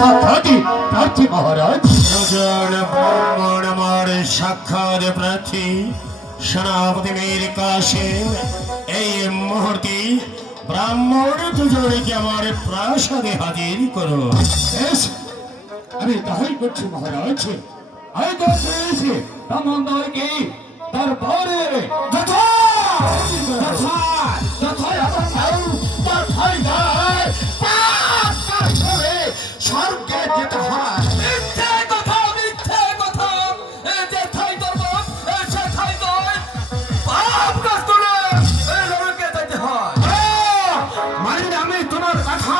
সাক্ষাৎ প্রার্থী মহারাজ। দুজন ব্রাহ্মণ আমার সাক্ষাৎ প্রার্থী সেনাপতি মীর কাসেম। এই মুহূর্তে ব্রাহ্মণ দুজনকে আমার প্রাসাদে হাজির করো। বেশ, আমি তাই করছি মহারাজ। আইদার পেয়েছি ব্রাহ্মণদেরকে দরবারে যথা যথা যথায় আমার নাম যথায় যায় পাপ কাজ করে স্বর্গে যেতে হয়। মিথ্যে কথা, মিথ্যে কথা। যেথায় দরবার সেথায় নয়, পাপ কাজ করে নরকে যেতে হয়। মানে আমি তোমার কথা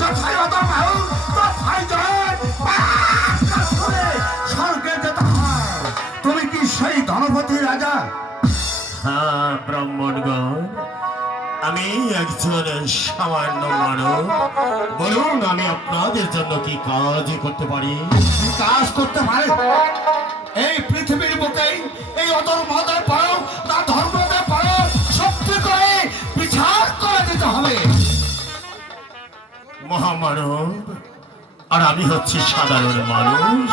যথায় আমার নাম যথায় যায় পাপ কাজ করে স্বর্গে যেতে হয়। তুমি কি সেই ধনপতি রাজা? হ্যাঁ ব্রাহ্মণগণ, আমি একজন সামান্য মানব। বলুন আমি আপনাদের জন্য কি কাজ করতে পারি? কি কাজ করতে পারে? এই পৃথিবীর বুকে এই অধর্মদের পারো না ধর্মদের পারো সত্যি করে বিচার করে দিতে হবে। মহামানব আর আমি হচ্ছি সাধারণ মানুষ।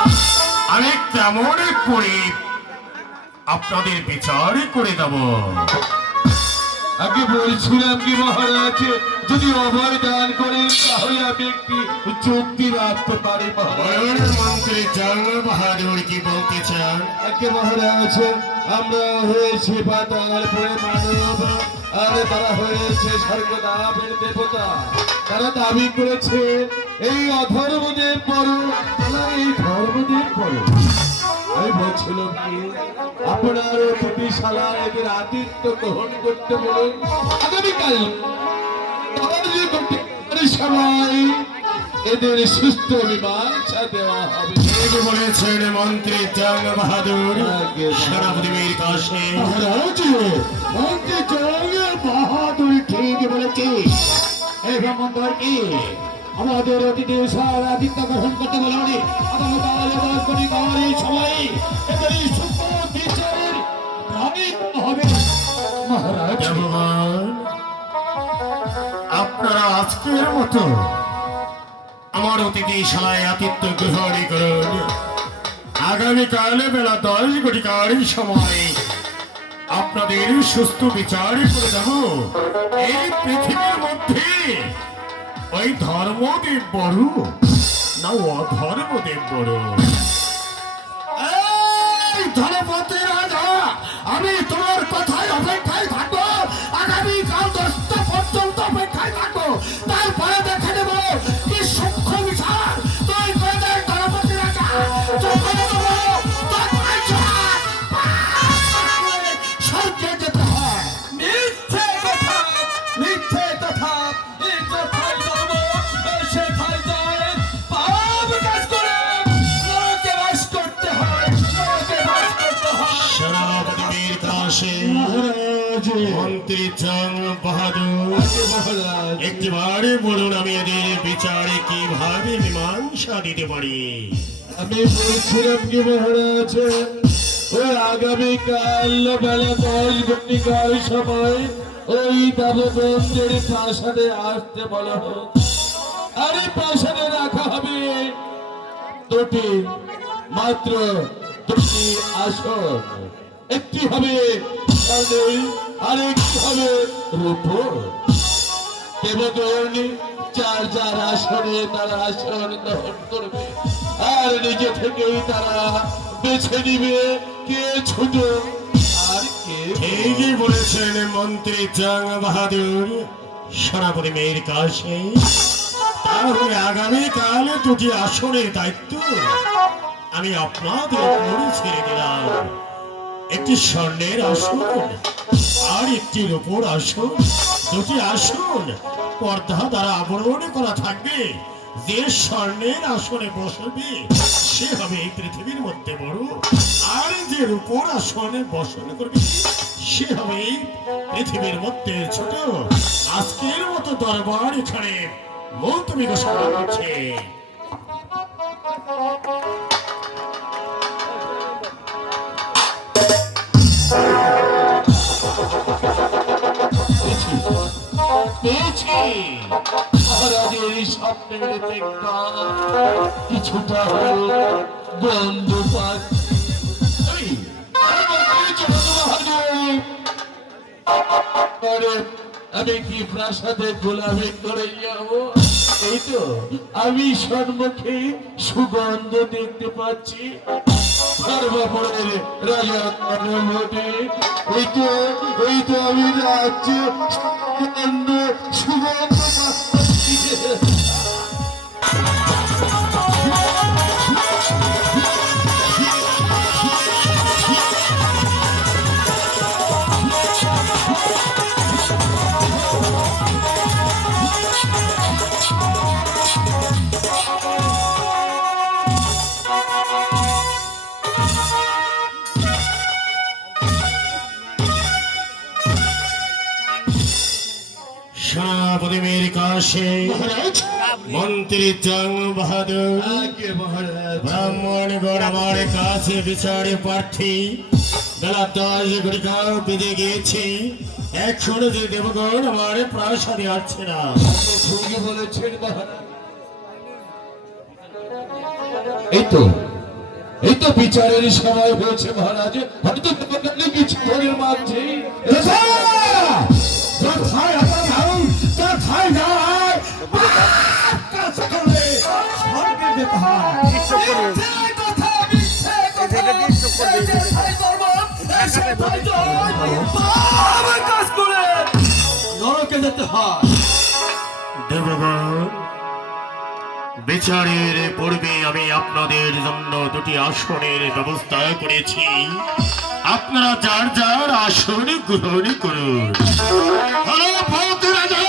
আমি কেমন করে আপনাদের বিচার করে দেব? আগে বলছিলাম কি মহারাজ, যদি অভয় দান করেন তাহলে আমি একটি চুক্তি রাখতে পারি মহারাজ। মন্ত্রী জং বাহাদুর কি বলতে চান? আগে মহারাজ, আমরা হয়েছি পাতাল পরে মানব, আর তারা হয়েছে স্বর্গদাবের দেবতা। তারা দাবি করেছে এই অধর্মদের পরও তারা এই ধর্মদের পরও। আমি বলছিলাম কি আপনার অতিথিশালা এদের আতিথ্য গ্রহণ করতে বলুন। আগামীকাল সবাই এদের সুস্থ মীমাংসা দেওয়া হবে। ঠিক বলেছেন মন্ত্রী জং বাহাদুর। সেনাপতি মীর কাসেম। মহারাজ, মন্ত্রী জঙ্গের বাহাদুর ঠিক বলেছে। এই ব্রাহ্মণদের কি আমাদের অতিথি সব আতিথ্য গ্রহণ করতে বলে আগামীকাল 10 কোটি গাঁয়ের সবাই এদের সুস্থ বিচারের দাবি হবে। মহারাজ, দেবগণ, আপনারা আজকের মতো আমার অতিথিশালায় আতিথ্য গ্রহণ করুন। আগামীকাল বেলা 10 ঘটিকার সময় আপনাদের সুস্থ বিচার করে দেব। এই পৃথিবীর মধ্যে ওই ধর্মদেব বড় না অধর্মদেব বড়? এই ধনপতি রাজা, আমি তোমার কথায় অপেক্ষায় থাকবো। আগামীকাল 10টা পর্যন্ত অপেক্ষায় থাকবো। তারপরে দেখে নেব কি সূক্ষ্ম বিচার তুই করে দেয় ধনপতি রাজা। যখন দেবো, তখনই ছাড়। স্বর্গে যেতে হয়। মিথ্যে কথা, মিথ্যে কথা। যেথায় দরবার সেথায় নয়, পাপ কাজ করে নরকে বাস করতে হয়। নরকে বাস করতে হয়। সেনাপতি মীর কাসেম। মহারাজ, মন্ত্রী জং বাহাদুর, মহারাজ, একটিবারে বলুন আমি এদের বিচারে কিভাবে মীমাংসা দিতে পারি? আমি বলছিলাম কি মহারাজ, ওই আগামীকাল বেলা 10 ঘটিকার সময় ওই দেবগঞ্জের প্রাসাদে আসতে বলা হোক। আর এই প্রাসাদে রাখা হবে দুটি, মাত্র দুটি আসন। একটি হবে স্বর্ণের, আর একটি হবে রূপ। দেবগণ যার যার আসনে তারা আসন গ্রহণ করবে, আর নিজে থেকেই তারা বেছে নিবে কে ছোট আর কে ঠিকই বলেছেন মন্ত্রী জং বাহাদুর, সেনাপতি মীর কাসেম। তাহলে আগামীকাল দুটি আসনের দায়িত্ব আমি আপনাদের উপরে ছেড়ে দিলাম। একটি স্বর্ণের আসন আর একটি রূপোর আসন। দুটি আসন পর্দা দ্বারা আবরণ করা থাকবে। যে স্বর্ণের আসনে বসবে সে হবে এই পৃথিবীর মধ্যে বড়, আর যে রূপোর আসনে বসন করবে সে হবে এই পৃথিবীর মধ্যে ছোট। আজকের মতো দরবার এখানে মুলতবি ঘোষণা করছে। পেয়েছি। মহারাজের স্বপ্নের দেখা কিছুটা হলো গন্ধ পাচ্ছি। এই, আরে মন্ত্রী চরণ মহাদেব, আরে আমি কি প্রাসাদে গোলামি করে যাব? এই তো আমি সম্মুখে সুগন্ধ দেখতে পাচ্ছি। সর্বপরের রাজা অনুমতি, এই তো আমি রাজ্যে সুগন্ধ সুগন্ধ পাচ্ছি। সেনাপতি মীর কাসেম মহারাজ মন্ত্রী জং বাহাদুর আগে মহারাজ, ব্রাহ্মণগড় আমার কাছে বিচারে প্রার্থী বেলা 10 ঘটিকা বেঁধে গিয়েছে, এখনো যে দেবগণ আমার প্রাসাদে আসছে না। আপনি ঠিকই বলেছেন মহারাজ। এই তো বিচারের সময় হয়েছে মহারাজ, হয়তো তোমাকে কিছু ধরে মারছি। কোথায় আপনার ধারণ কোথায় যায় কাজ করলে স্বর্গে যেতে হয়। মিথ্যে কথা, মিথ্যে কথা। এই যে ঠাই ধর্ম, এই সে ঠাই জয়, পাপ কাজ করে নরকে যেতে হয়। দেবগণ, বিচারের পূর্বে আমি আপনাদের জন্য 2টি আসনের ব্যবস্থা করেছি, আপনারা যার যার আসন গ্রহণ করুন। হ্যালো ভারত রাজা,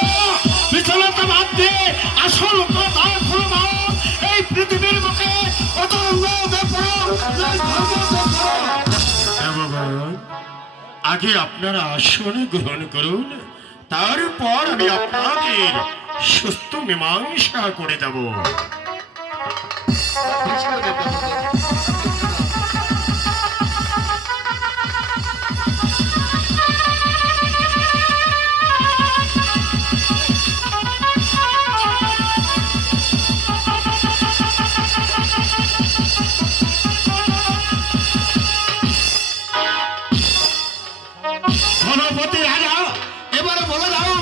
বিচলতা বাদ দিয়ে আসল প্রধান হলো এই পৃথিবীর মুখে দেবগণ, আগে আপনারা আসন গ্রহণ করুন, তারপর আমি আপনাদের সুস্থ মীমাংসা করে দেব। ধনপতি রাজা, এবারে বলে দাও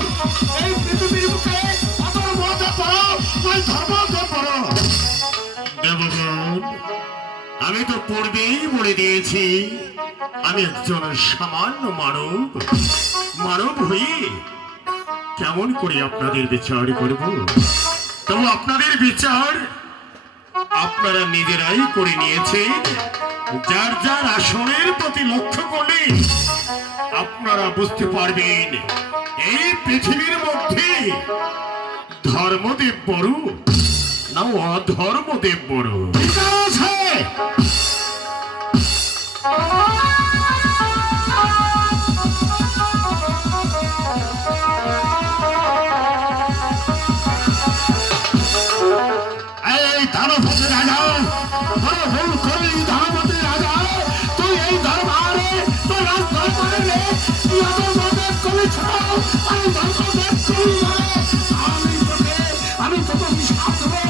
এই পৃথিবীর মুখে অধর্মতে পড়ো নয় ধর্মতে পড়ো। দেবগণ, আমি তো পূর্বেই বলে দিয়েছি আমি একজন সামান্য মানব হয়ে কেমন করে আপনাদের বিচার করব। তবু আপনাদের বিচার আপনারা নিজেরাই করে নিয়েছেন। যার যার আসনের প্রতি লক্ষ্য করলে আপনারা বুঝতে পারবেন এই পৃথিবীর মধ্যে ধর্মদেব বড় না অধর্মদেব বড়। ঠিক আছে? এই ধর্মপতি রাজা, বড় ভুল করলি ধর্মপতি রাজা, তুই এই ধর্মারে তুই রাজধর্মারে তুই অধর্মদেব করেছ, আমি ধর্মদেব করি না। আমি তোকে অভিশাপ দেবো,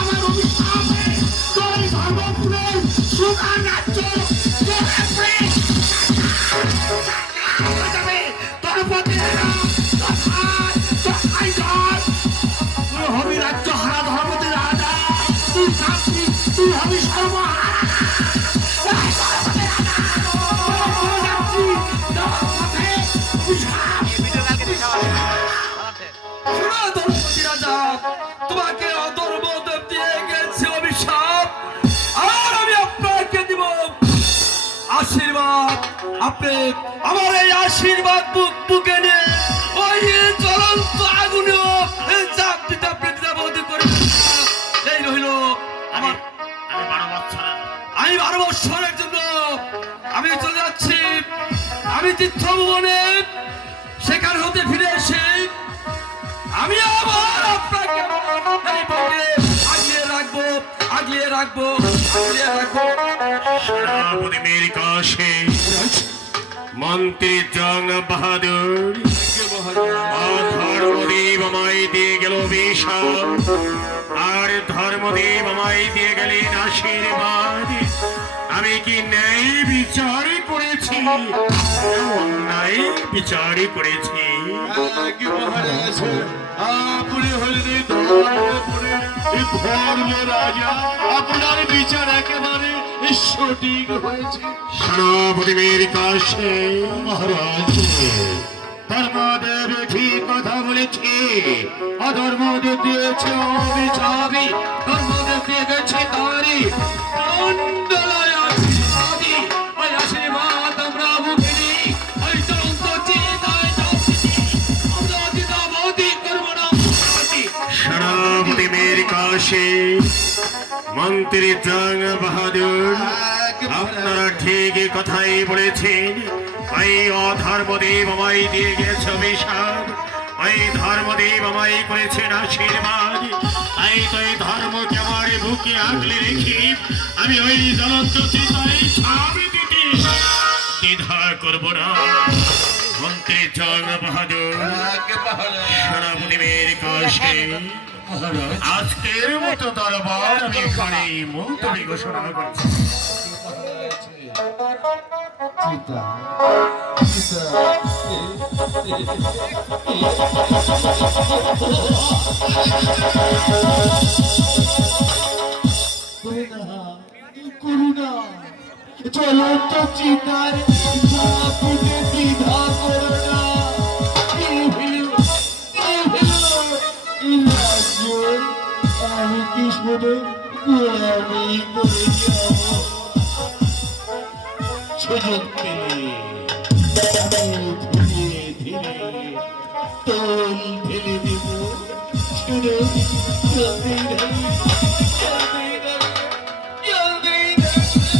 আমার অভিশাপে তোর ধর্মপুরের সুগার রাজ্য ধর্মপতি রাজা তুই হবি রাজ্য হারা ধর্মপতি রাজা, তুই হবি সর্বহারা। শোনো ধর্মপতি রাজা, তোমাকে অধর্মদেব দিয়ে গেছে অভিশাপ, আর আমি আপনাকে দিব আশীর্বাদ। আপনি আমার এই আশীর্বাদ বুকে নিয়ে ওই জ্বলন্ত আগুনে চাপ দিতে আপনি দ্বিধাবোধ করে। এই রইল আমার, আমি 12 বৎসরের জন্য আমি চলে যাচ্ছি। আমি তীর্থভুবনে, সেখান হতে ফিরে এসে আমি আবার আপনাকে এই বুকে আগিয়ে রাখবো, আগিয়ে রাখবো, আগিয়ে রাখবো। সেনাপতি মীর কাসেম মন্ত্রী জং বাহাদুর ধর্মদেব আমায় দিয়ে গেল বিষাদ, আর ধর্মদেব আমায় দিয়ে গেলেন আশীর্বাদ। আমি কি ন্যায় বিচার করেছি, অন্যায় বিচার করেছি? আগে মহারাজ, আপনি হলেন এই ধর্ম রাজা, আপনার বিচার একেবারে সঠিক হয়েছে। সেনাপতির কাছে মহারাজ, ধর্মদেব ঠিক কথা বলেছে। অধর্মদেব দিয়েছে অবিচারী, ধর্মদেব দিয়ে গেছে তারি মণ্ডলায় আশীর্বাদী। ওই আশীর্বাদ আমরা মুখে নিই, ওই চলন্ত চিন্তায় চলছি, আমরা দ্বিধাবোধই করবো না। সেনাপতির কাছে মন্ত্রী জং বাহাদুর, আপনারা ঠিক কথাই বলেছেন। ওই অধর্মদেব আমায় দিয়ে গেছে অভিশাপ, ওই ধর্মদেব আমায় করেছেন আশীর্বাদ। তাই তো এই ধর্মকে আমার বুকে আগলে রেখে আমি ওই জ্বলন্ত চিতায় ছাবি দিতে দ্বিধা করব না। মন্ত্রী জং বাহাদুর, আগে মহারাজ, সেনাপতির কাছে আজকের মতো দরবার আমি এখানে মুলতবি ঘোষণা করছি। চিতা, চিতা, করুণা চলন্ত চিতার ঝাঁকুতে দ্বিধা করো না। আমি কি শুনে গোলামি করে যাব? সুযোগ পেলে আমি ধীরে ধীরে তোল ফেলে দেব। শুনে জলদি ধরে, জলদি ধরে, জলদি ধরে।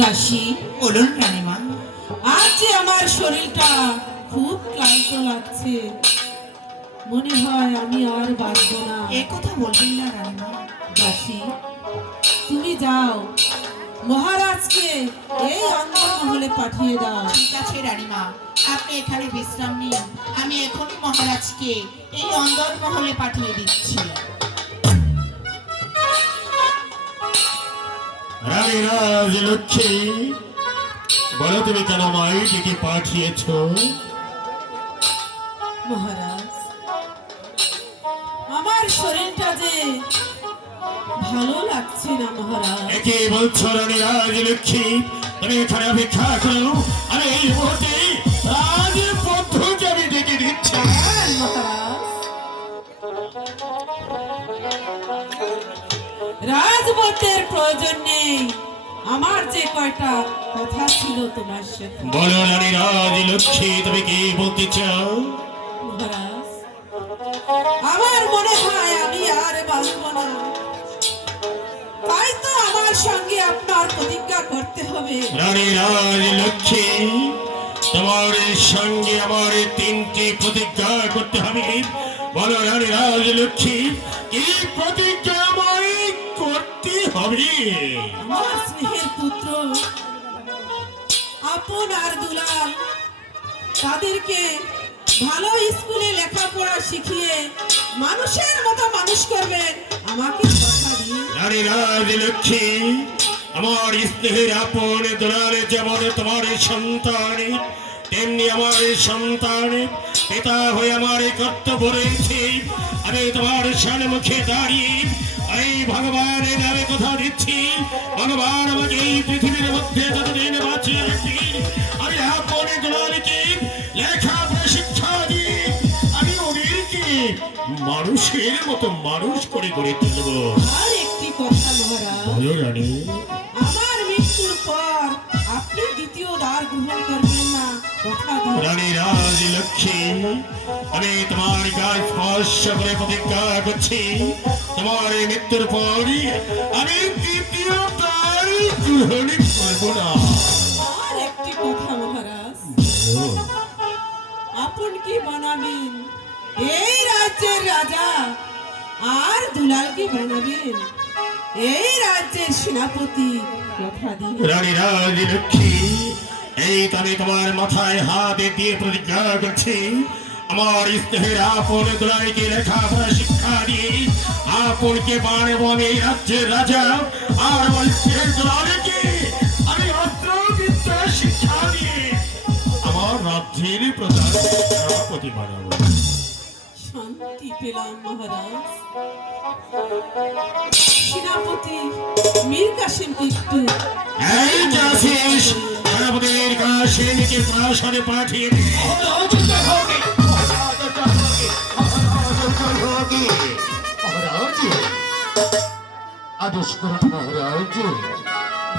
দাসী, বলুন রানীমা। আজ যে আমার শরীরটা খুব ক্লান্ত লাগছে, মনে হয় আমি আর বাঁচবো না। এ কথা বলবেন না রানীমা। দাসী, তুমি যাও, মহারাজকে এই অন্দরমহলে পাঠিয়ে দাও। ঠিক আছে রানীমা, আপনি এখানে বিশ্রাম নিন, আমি এখনই মহারাজকে এই অন্দরমহলে পাঠিয়ে দিচ্ছি। রানী রাজলক্ষ্মী, বলো তুমি কেন আমায় ডেকে পাঠিয়েছ? মহারাজ, আমার শরীরটা যে ভালো লাগছে না মহারাজ। একে বলছো রানী রাজলক্ষ্মী? তুমি এখানে অপেক্ষা করো, আমি এই মুহূর্তে রাজবধূকে আমি ডেকে দিচ্ছি। মহারাজ, রাজবতের প্রয়োজন নেই, আমার যে কয়টা কথা ছিল তোমার সাথে। বলো রানী রাজলক্ষ্মী, তুমি কি বলতে চাও? মহারাজ, আমার মনে হয় আমি আর বাঁচব না, তাই তো আমার সঙ্গে আপনার প্রতিজ্ঞা করতে হবে। রানী রাজলক্ষ্মী, তোমার সঙ্গে আমার তিনটি প্রতিজ্ঞা করতে হবে। বলো রানী রাজলক্ষ্মী, কি প্রতিজ্ঞা আমায় করতে হবে? আমার স্নেহের পুত্র, আপন আর দুলাল, তাদেরকে ভালো স্কুলে লেখাপড়া শিখিয়ে মানুষের মতো মানুষ করবেন, আমাকে কথা দিন। রানী রাজলক্ষ্মী, আমার স্নেহের আপন দুলালে যেমন তোমার সন্তান, তেমনি আমার সন্তান। পিতা হয়ে আমার কর্তব্য রয়েছে, আমি তোমার সম্মুখে দাঁড়িয়ে এই ভগবানের নামে কথা দিচ্ছি। ভগবান আমাকে এই পৃথিবীর মধ্যে যতদিন বাঁচিয়ে রাখবে, আমি আপন দুলালকে লেখাপড়া শিক্ষা দিয়ে আমি ওদেরকে মানুষের মতো মানুষ করে গড়ে তুলব। আর একটি কথা মহারাজ, বলো রানী। আমার মৃত্যুর পর আপনি দ্বিতীয় দ্বার গ্রহণ করবেন না, কথা দিন। রানী রাজলক্ষ্মী, আমি তোমার গায়ে স্পর্শ করে প্রতিজ্ঞা করছি, তোমার এই মৃত্যুর পর আমি দ্বিতীয় দ্বার গ্রহণ করব না। আপনকে বানাবেন এই রাজ্যের রাজা, আর দুলালকে বানাবেন এই রাজ্যের সেনাপতি। কথা দিন। রানী রাজলক্ষ্মী, এই তবে তোমার মাথায় হাত দিয়ে প্রতিজ্ঞা করছি, আমার স্নেহের আপন দুলালকে লেখাপড়া শিক্ষা দিয়ে আপনকে বানাবো আমি এই রাজ্যের রাজা, আর আমার স্নেহের দুলালকে আমি অস্ত্র বিদ্যা শিক্ষা দিয়ে আমার রাজ্যের প্রধান সেনাপতি বানাবো। শান্তি পেলাম মহারাজ। সেনাপতি মীর কাসেমকে একটু এই যাচ্ছিস সেনাপতির কাসেমকে প্রাসাদে পাঠিয়ে দে। আদেশ করুন মহারাজ।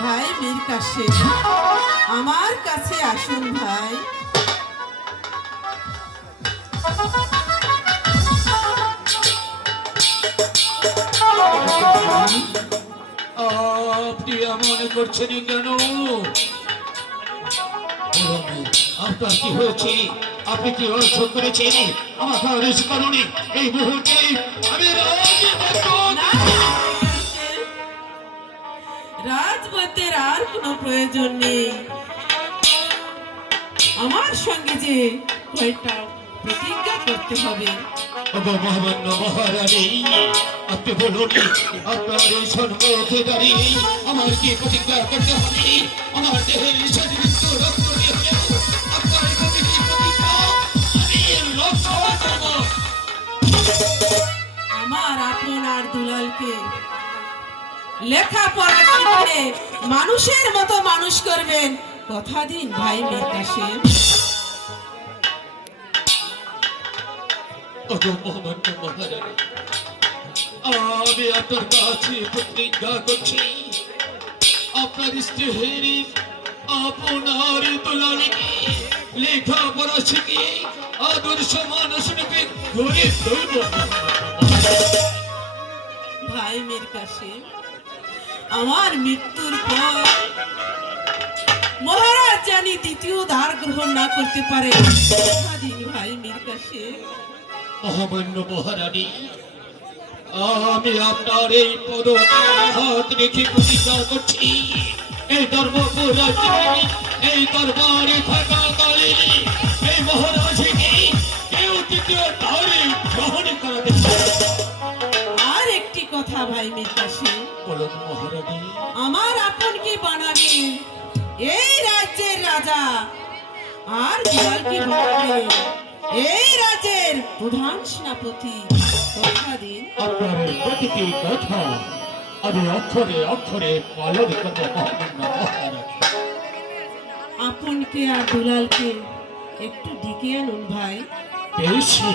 ভাই মীর কাসেম, আমার কাছে আসুন ভাই। আপনি এমন করছেন কেন? আপনার কি হয়েছে? আপনি কি অর্থ করেছেন? আমাকে আদেশ করুন এই মুহূর্তে আমি রাজবতের আর কোনো প্রয়োজন নেই। আমার সঙ্গে যে কয়টা প্রতিজ্ঞা করতে হবে। মহামান্য মহারানী, আপনি বলুন আপনার এই সম্মুখে দাঁড়িয়ে আমার কি প্রতিজ্ঞা করতে হবে? আমার দেহের শরীরিত রক্ত দিয়ে হলেও আপনার প্রতিটি প্রতিজ্ঞা আমি রক্ষা করব। আমার আপনার দুলালকে লেখাপড়া শিখে মানুষের মতো মানুষ করবেন। কথা দিন ভাই মীর কাসেম। মহামান্য মহারানী, আমি আপনার কাছে প্রতিজ্ঞা করছি আপনার স্ত্রীর আপনার দুলালকে লেখাপড়া শিখে আদর্শ মানুষ রূপে গড়ে তুলব। ভাই মীর কাসেম, আমার মৃত্যুর পর মহারাজ জানি দ্বিতীয় দ্বার গ্রহণ না করতে পারে। কথা দিন ভাই মীর কাসেম। মহামান্য মহারানী, আমি আপনার এই পদ হাত রেখে প্রতিজ্ঞা করছি এই ধর্মপুর রাজ্যে এই দরবারে থাকাকালে এই মহারাজকে কেউ দ্বিতীয় দ্বারে গ্রহণ করাতে পারে না। আর একটি কথা ভাই মীর কাসেম, বলুন মহারানী। আমার আপনকে বানাবেন এই রাজ্যের রাজা, আর দুলালকে বানাবেন এই রাজ্যের প্রধান সেনাপতি। কথা দিন। আপনার প্রতিটি কথা আমি অক্ষরে অক্ষরে পালন করবো মহামান্য মহারানী। আপনকে আর দুলালকে একটু ডেকে আনুন ভাই। বেশি